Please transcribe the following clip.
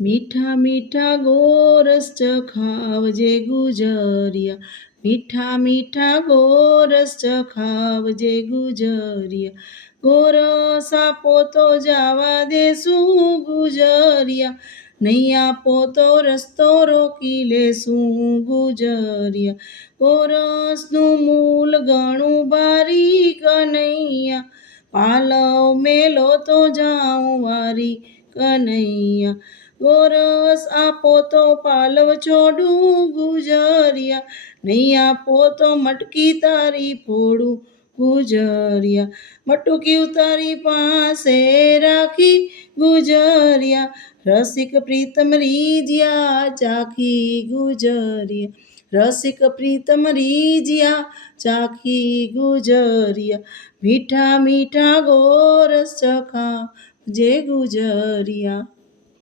મીઠા મીઠા ગોરસ ચખાવજે ગુજરિયા, મીઠા મીઠા ગોરસ ચખાવજે ગુજરિયા, ગોરસ આપો તો જવા દેશું ગુજરિયા, નહીં આપો તો રસ્તો રોકી લેશું ગુજરિયા, ગોરસનું મૂલ ઘણું બારી કનૈયા, પાલવ મેલો તો જાઉં વારી કનૈયા, ગોરસ આપો તો પાલવ છોડું ગુજરિયા, નહીં આપો તો મટકી તારી ફોડું ગુજરિયા, મટકી તારી પાસે રાખી ગુજરિયા, રસિક પ્રીતમ રીજ્યા ચાખી ગુજરિયા, રસિક પ્રીતમ રીજ્યા ચાખી ગુજરિયા, મીઠા મીઠા ગોરસ ચખાવજે ગુજરિયા.